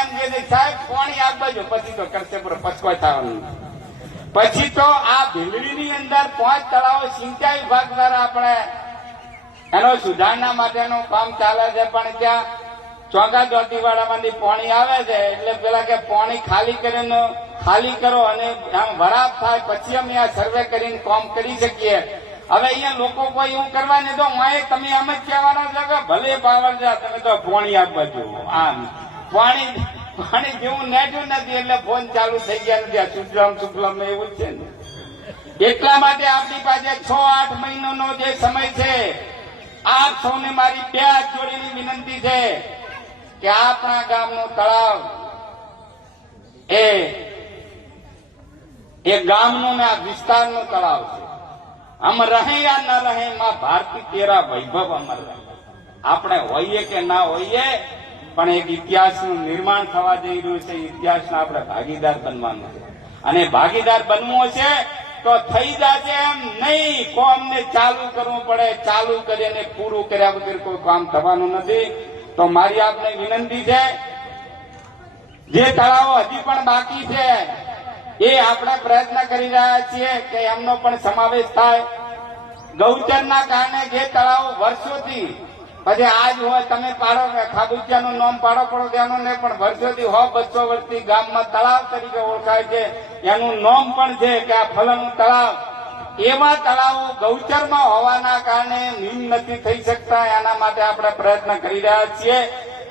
એમ કે સાહેબ પાણી આ બાજુ, પછી તો કરશે પચકો થવાનું. પછી તો આ ભીલડીની અંદર 5 તળાવો સિંચાઈ વિભાગ દ્વારા આપણે એનો સુધારણા માટેનું કામ ચાલે છે, પણ ત્યાં ચોગા દોતીવાડામાંથી પાણી આવે છે એટલે પેલા કે પાણી ખાલી કરો અને આમ વરાપ થાય પછી અમે આ સર્વે કરીને કામ કરી શકીએ. હવે અહીંયા લોકો કોઈ એવું કરવા નહીં તો તમે એમ જ કહેવાના છો કે ભલે બાવળજા તમે તો પાણી આપવા જો. આમ પાણી જેવું નેઠું નથી એટલે ફોન ચાલુ થઈ ગયા નથી. આ શુક્લમ એવું છે ને, એટલા માટે આપણી પાસે 6-8 મહિનાનો જે સમય છે. આપ સૌને મારી 2 હાથ જોડીની વિનંતી છે કે આપણા ગામનું તળાવ એ ગામનું ને આ વિસ્તારનું તળાવ છે. हम रहे या न रहे, मां भारती तेरा वैभव अमर रहे. આપણે હોઈએ કે ના હોઈએ પણ એક ઇતિહાસનું નિર્માણ થવા જઈ રહ્યું છે. ઇતિહાસના આપણે ભાગીદાર બનવાનું છે અને ભાગીદાર બનવું છે તો થઈ જશે એમ નહીં. કોમને ચાલુ કરવું પડે, ચાલુ કરીને પૂરું કર્યા વગર કોઈ કામ થવાનું નથી. તો મારી આપને વિનંતી છે, જે તળાવો હજી પણ બાકી છે એ આપણે પ્રયત્ન કરી રહ્યા છીએ કે એમનો પણ સમાવેશ થાય. ગૌચરના કારણે જે તળાવો વર્ષોથી, પછી આજ હોય તમે પાડો ખાબુચિયાનું નામ પાડો ત્યાંનું નહીં, પણ વર્ષોથી 100-200 વર્ષથી ગામમાં તળાવ તરીકે ઓળખાય છે, એનું નામ પણ છે કે આ ફલાણું તળાવ. એવા તળાવો ગૌચરમાં હોવાના કારણે નીમ નથી થઈ શકતા. એના માટે આપણે પ્રયત્ન કરી રહ્યા છીએ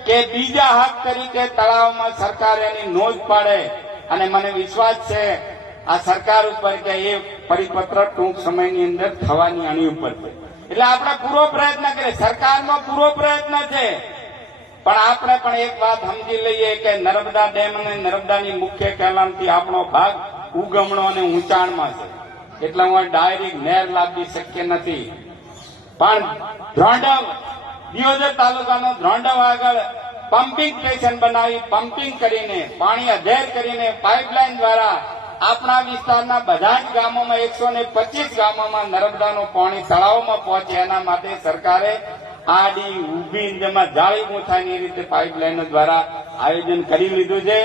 કે બીજા હક તરીકે તળાવમાં સરકાર એની નોંધ પાડે. અને મને વિશ્વાસ છે આ સરકાર ઉપર કે એ પરિપત્ર ટૂંક સમયની અંદર થવાની આની ઉપર છે. એટલે આપણે પૂરો પ્રયત્ન કરીએ, સરકારનો પૂરો પ્રયત્ન છે. પણ આપણે પણ એક વાત સમજી લઈએ કે નર્મદા ડેમ અને નર્મદાની મુખ્ય કેનાલથી આપણો ભાગ ઉગમણો અને ઊંચાણમાં છે, એટલે હું ડાયરેક્ટ નહેર લાવવી શક્ય નથી. પણ ધ્રોંડવ, દિયોદર તાલુકાનો ધ્રોંડવ આગળ પમ્પિંગ સ્ટેશન બનાવી પમ્પિંગ કરીને પાણી અધેર કરીને પાઇપલાઇન દ્વારા આપણા વિસ્તારના બધા જ ગામોમાં 125 ગામોમાં નર્મદાનું પાણી તળાવમાં પહોંચે એના માટે સરકારે આડી ઊભી જેમાં જાળી મૂછાની રીતે પાઇપલાઇનો દ્વારા આયોજન કરી લીધું છે.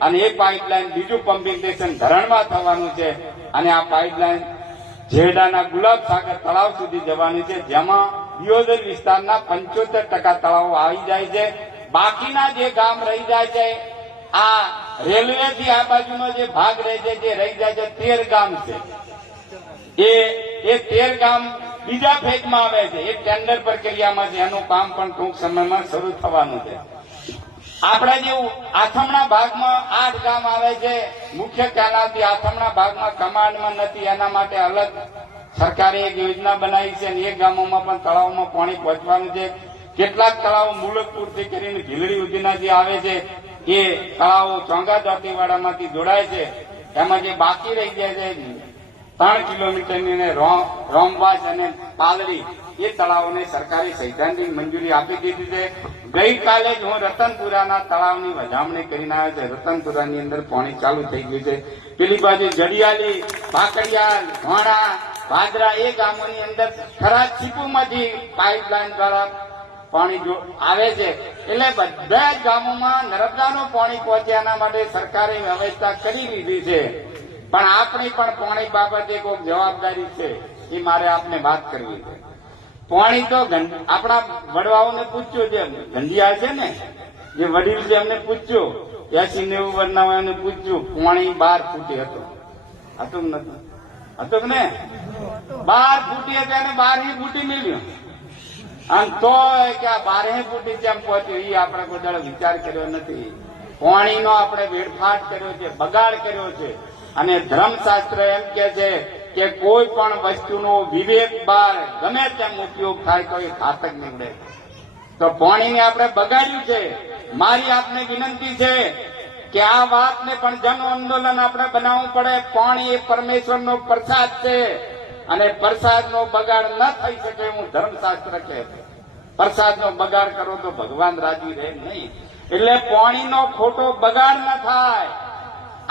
અને એ પાઇપલાઇન બીજું પમ્પિંગ સ્ટેશન ધરણમાં થવાનું છે અને આ પાઇપલાઇન જેડાના ગુલાબ સાગર તળાવ સુધી જવાની છે, જેમાં દિયોદર વિસ્તારના 75% તળાવો આવી જાય છે. બાકીના જે ગામ રહી જાય છે, આ રેલવે થી આ બાજુનો જે ભાગ રહે છે, જે રહી જાય છે 13 ગામ છે. એ 13 ગામ બીજા ફેઝમાં આવે છે, એ ટેન્ડર પ્રક્રિયામાં છે. એનું કામ પણ ટૂંક સમયમાં શરૂ થવાનું છે. આપણા જે આથમણા ભાગમાં 8 ગામ આવે છે મુખ્ય કેનાલથી. આથમણા ભાગમાં કમાન્ડમાં નથી, એના માટે અલગ સરકારે એક યોજના બનાવી છે અને એ ગામોમાં પણ તળાવમાં પાણી પહોંચવાનું છે. કેટલાક તળાવો મુલકપુરથી કરીને ભીલડી સુધીના જે આવે છે એ તળાવો ચોંગા દોતીવાડામાંથી જોડાય છે. એમાં જે બાકી રહી જાય છે 3 કિલોમીટરની રોમવાસ અને પાલડી, એ તળાવોને સરકારે સૈદ્ધાંતિક મંજૂરી આપી દીધી છે. ગઈકાલે જ હું રતનપુરાના તળાવની વધામણી કરીને આવ્યો છે. રતનપુરાની અંદર પાણી ચાલુ થઈ ગયું છે. પેલી બાજુ જડિયાલી, ભાકડિયા, ઘોણા, ભાદરા એ ગામોની અંદર ખરા ચીપુમાંથી પાઇપલાઇન દ્વારા પાણી આવે છે. એટલે બધા જ ગામોમાં નર્મદાનું પાણી પહોંચે એના માટે સરકારે વ્યવસ્થા કરી લીધી છે. પણ આપણી પણ પાણી બાબતે કોઈ જવાબદારી છે, એ મારે આપને વાત કરવી છે. પાણી તો આપણા વડવાઓને પૂછ્યું છે, ગંધિયા છે ને જે વડીલ છે એમને પૂછ્યું, 80-90 વર્ષના એને પૂછ્યું, પાણી 12 ફૂટી હતું. હતું કે નથી? હતું કે ને? 12 ફૂટી હતું, એને 12 ફૂટી મળ્યું. અને તો કે આ 12 ફૂટી કેમ પહોંચ્યું એ આપણે કોઈ દાડો વિચાર કર્યો નથી. પાણીનો આપણે વેડફાટ કર્યો છે, બગાડ કર્યો છે. અને ધર્મશાસ્ત્ર એમ કે છે કે કોઈ પણ વસ્તુનો વિવેક બાર ગમે તેમ ઉપયોગ થાય તો એ ઘાતક નીવડે. તો પાણીને આપણે બગાડ્યું છે. મારી આપને વિનંતી છે કે આ વાતને પણ જન આંદોલન આપણે બનાવવું પડે. પાણી એ પરમેશ્વરનો પ્રસાદ છે અને પ્રસાદનો બગાડ ન થઈ શકે. હું ધર્મશાસ્ત્ર કહે છે પ્રસાદનો બગાડ કરો તો ભગવાન રાજી રહે નહીં. એટલે પાણીનો ખોટો બગાડ ન થાય.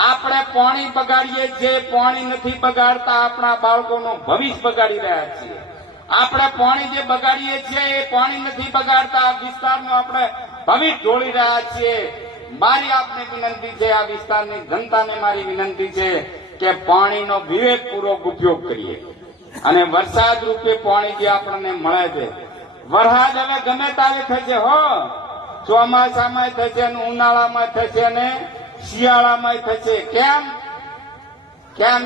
આપણે પાણી બગાડીએ છીએ, પાણી નથી બગાડતા, આપણા બાળકોનું ભવિષ્ય બગાડી રહ્યા છીએ. આપણે પાણી જે બગાડીએ છીએ એ પાણી નથી બગાડતા, વિસ્તારનું આપણે ભવિષ્ય ઢોળી રહ્યા છીએ. મારી આપને વિનંતી છે, આ વિસ્તારની જનતાને મારી વિનંતી છે કે પાણીનો વિવેકપૂર્વક ઉપયોગ કરીએ અને વરસાદ રૂપે પાણી જે આપણને મળે છે, વરસાદ હવે ગમે તારે થશે હો, ચોમાસામાં થશે ને ઉનાળામાં થશે ને શિયાળામાં થશે. કેમ?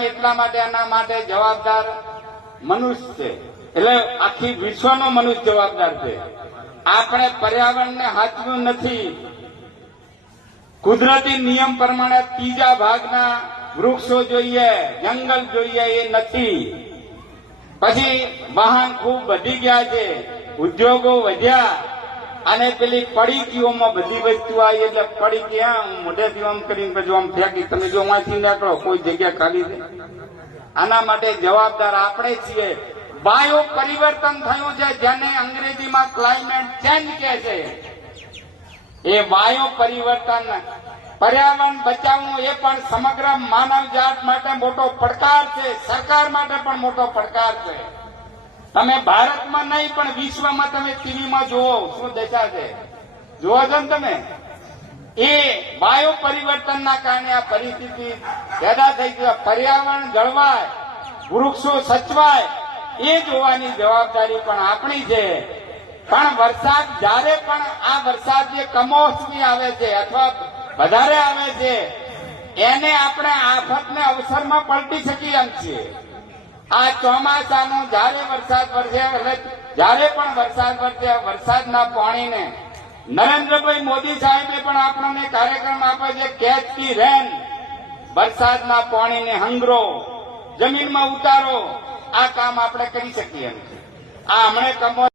એટલા માટે એના માટે જવાબદાર મનુષ્ય છે, એટલે આખી વિશ્વનો મનુષ્ય જવાબદાર છે. આપણે પર્યાવરણને હાચવું નથી. કુદરતી નિયમ પ્રમાણે ત્રીજા ભાગના વૃક્ષો જોઈએ, જંગલ જોઈએ એ નથી. પછી વાહન ખૂબ વધી ગયા છે, ઉદ્યોગો વધ્યા અને પેલી પડીકીઓમાં બધી વસ્તુ આવી એટલે પડીકી મોઢેથી આમ કરીને પછી આમ ફેંકી. તમે જો અહીંથી નીકળો કોઈ જગ્યા ખાલી છે. આના માટે જવાબદાર આપણે છીએ. વાયુ પરિવર્તન થયું છે, જેને અંગ્રેજીમાં ક્લાઇમેટ ચેન્જ કહે છે. એ વાયુ પરિવર્તન, પર્યાવરણ બચાવવું એ પણ સમગ્ર માનવજાત માટે મોટો પડકાર છે, સરકાર માટે પણ મોટો પડકાર છે. તમે ભારતમાં નહીં પણ વિશ્વમાં તમે ટીવીમાં જુઓ શું દશા છે, જુઓ છો ને તમે. એ વાયુ પરિવર્તનના કારણે આ પરિસ્થિતિ પેદા થઈ છે. પર્યાવરણ જળવાય, વૃક્ષો સચવાય એ જોવાની જવાબદારી પણ આપણી છે. પણ વરસાદ જ્યારે પણ આ વરસાદ જે કમોસમી આવે છે અથવા વધારે આવે છે, એને આપણે આફતને અવસરમાં પલટી શકીએ એમ છીએ. આ ચોમાસાનો જ્યારે વરસાદ વરસે એટલે જ્યારે પણ વરસાદ વરસે, વરસાદના પાણીને નરેન્દ્રભાઈ મોદી સાહેબે પણ આપણને કાર્યક્રમ આપે છે, કેચ ધી રેન, વરસાદના પાણીને હંગરો, જમીનમાં ઉતારો. આ કામ આપણે કરી શકીએ એમ છે. આ હમણે કમો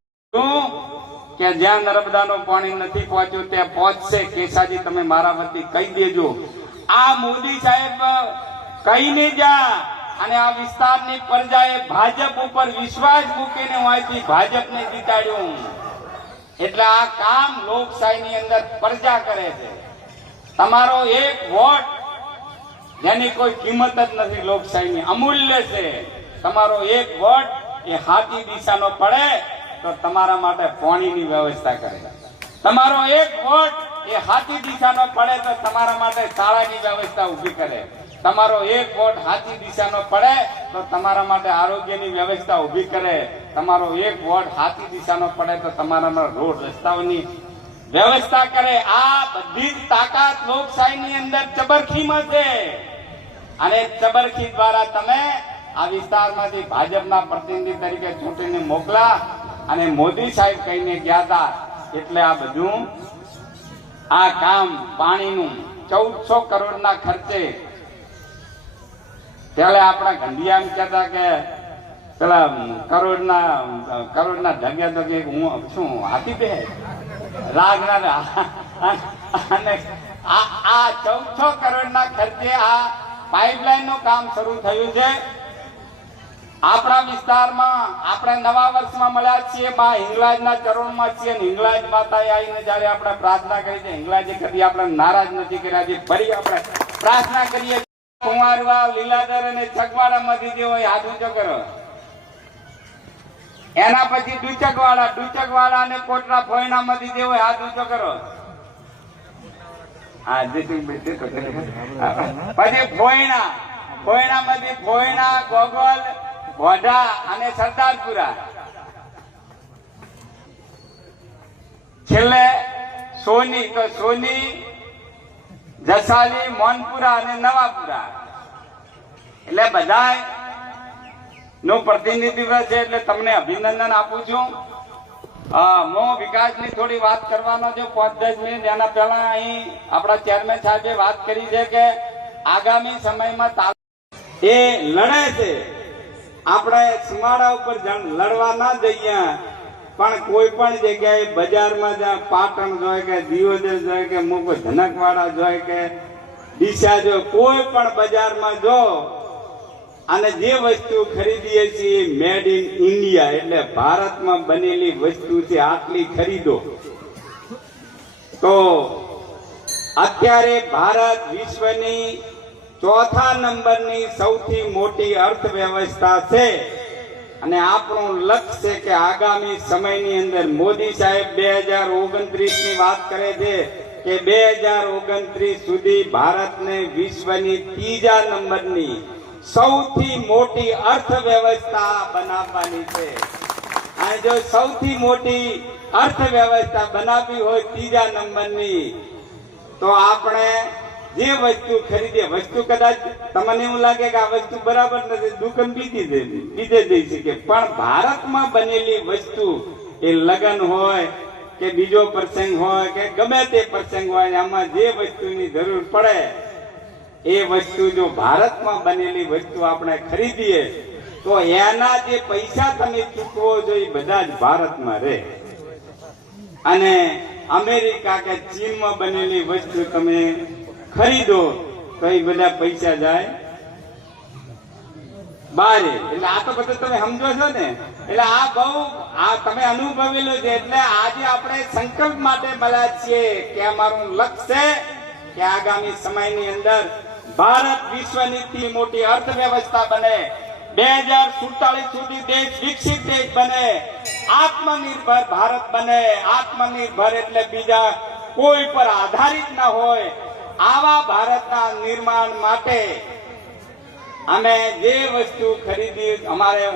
કે જ્યાં નર્મદાનું પાણી નથી પહોંચ્યું ત્યાં પહોંચશે. કેસાજી તમે મારા વતી કહી દેજો. આ મોદી સાહેબ કહીને જા અને આ વિસ્તારની પ્રજાએ ભાજપ ઉપર વિશ્વાસ મૂકીને હોયથી ભાજપને જીતાડ્યું. એટલે આ કામ લોકશાહીની અંદર પ્રજા કરે છે. તમારો એક વોટ જેની કોઈ કિંમત જ નથી, લોકશાહીની અમૂલ્ય છે. તમારો એક વોટ એ સાચી દિશાનો પડે તો તમારા માટે પાણીની વ્યવસ્થા કરે. તમારો એક વોટ એ સાચી દિશાનો પડે તો તમારા માટે શાળાની વ્યવસ્થા ઉભી કરે. તમારો એક વોટ સાચી દિશાનો પડે તો તમારા માટે આરોગ્યની વ્યવસ્થા ઉભી કરે. તમારો એક વોટ સાચી દિશાનો પડે તો તમારા રોડ રસ્તાઓની વ્યવસ્થા કરે. આ બધી જ તાકાત લોકશાહીની અંદર ચબરખીમાં છે અને ચબરખી દ્વારા તમે આ વિસ્તારમાંથી ભાજપના પ્રતિનિધિ તરીકે ચૂંટીને મોકલા અને મોદી સાહેબ કહીને ગયા હતા. એટલે આ બધું આ કામ પાણીનું 1400 કરોડના ખર્ચે. ત્યારે આપણા ઘંડિયા એમ કહેતા કે પેલા કરોડના ઢગ્યા તો કે હું શું હાથી બે રાગના. અને આ 1400 કરોડના ખર્ચે આ પાઇપલાઇન નું કામ શરૂ થયું છે. આપણા વિસ્તારમાં આપણે નવા વર્ષમાં મળ્યા છીએ, બા હિંગલાજના ચરણમાં છીએ. હિંગલાજ માતાએ આવીને જયારે આપણે પ્રાર્થના કરી છે, હિંગલાજે કદી આપણે નારાજ નથી કર્યા છે. ફરી આપણે પ્રાર્થના કરીએ. કુંવારવા, લીલાધર અને ચકવાડામાંથી જે હોય હાથ ઊંચો કરો. એના પછી ડુચકવાડા અને કોટરા ફોયણામાંથી જે હોય હાથ ઊંચો કરો. હા, પછી ફોયણામાંથી ફોયણા, ગોગલ, વઢા અને સરદારપુરા. છેલ્લે સોની, તો સોની, જસાલી, મોનપુરા અને નવાપુરા. એટલે બધા નું પ્રતિનિધિત્વ છે. એટલે તમને અભિનંદન આપું છું. હું વિકાસની થોડી વાત કરવાનો છું 5-10 મિનિટ. એના પહેલા અહીં આપણા ચેરમેન સાહેબે વાત કરી છે કે આગામી સમયમાં એ લડે છે. આપણે સીમાડા ઉપર લડવા ના જઈએ, પણ કોઈ પણ જગ્યાએ બજારમાં જ્યાં પાટણ જોઈએ કે દિયોદર જોઈએ કે કોઈ ધનકવાડા જોઈએ કે ડીસા જોઈએ, કોઈ પણ બજારમાં જો અને જે વસ્તુ ખરીદીએ છીએ મેડ ઇન ઇન્ડિયા, એટલે ભારતમાં બનેલી વસ્તુ છે, આટલી ખરીદો. તો અત્યારે ભારત વિશ્વની 4થા નંબરની સૌથી મોટી અર્થવ્યવસ્થા છે અને આપણું લક્ષ્ય છે કે આગામી સમયની અંદર મોદી સાહેબ 2029 ની વાત કરે છે કે 2029 સુધી ભારતને વિશ્વની 3જા નંબરની સૌથી મોટી અર્થવ્યવસ્થા બનાવવાની છે. અને જો સૌથી મોટી અર્થવ્યવસ્થા બનાવવી હોય 3જા નંબરની, તો આપણે જે વસ્તુ ખરીદીએ, વસ્તુ કદાચ તમને એવું લાગે કે આ વસ્તુ બરાબર નથી, દુકાન બીજે જઈ શકે, પણ ભારતમાં બનેલી વસ્તુ, એ લગ્ન હોય કે બીજો પ્રસંગ હોય કે ગમે તે પ્રસંગ હોય, આમાં જે વસ્તુની જરૂર પડે એ વસ્તુ જો ભારતમાં બનેલી વસ્તુ આપણે ખરીદીએ તો એના જે પૈસા તમે ચૂકવો છો એ બધા જ ભારતમાં રહે. અને અમેરિકા કે ચીનમાં બનેલી વસ્તુ તમે ખરીદો તો એ બધા પૈસા જાય બહાર. એટલે આ તો બધું તમે સમજો છો ને, એટલે આ બહુ તમે અનુભવેલું છે. એટલે આજે આપણે સંકલ્પ માટે મળ્યા છીએ કે અમારું લક્ષ્ય છે કે આગામી સમયની અંદર ભારત વિશ્વની મોટી અર્થવ્યવસ્થા બને, 2047 સુધી દેશ વિકસિત દેશ બને, આત્મનિર્ભર ભારત બને. આત્મનિર્ભર એટલે બીજા કોઈ પર આધારિત ના હોય, આવા ભારતના નિર્માણ માટે અમે જે વસ્તુ ખરીદી, અમારે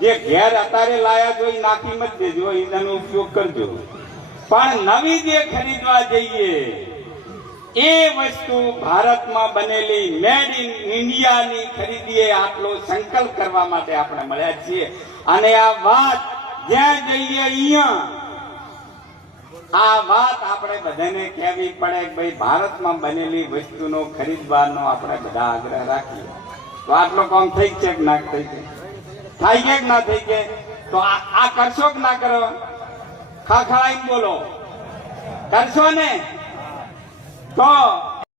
જે ઘેર અત્યારે લાયા છો એ નાખી મત દેજો, એનો ઉપયોગ કરજો. પણ નવી જે ખરીદવા જઈએ એ વસ્તુ ભારતમાં બનેલી મેડ ઇન ઇન્ડિયાની ખરીદીએ, આટલો સંકલ્પ કરવા માટે આપણે મળ્યા છીએ. અને આ વાત જ્યાં જઈએ અહીંયા આ વાત આપણે બધાને કહેવી પડે કે ભાઈ ભારતમાં બનેલી વસ્તુનો ખરીદવાનો આપણે બધા આગ્રહ રાખીએ. તો આટલો કામ થઈ છે કે ના થઈ છે? થાય છે કે ના થઈ છે? તો આ કરશો કે ના કરો? ખખડાઈને બોલો, કરશો ને? તો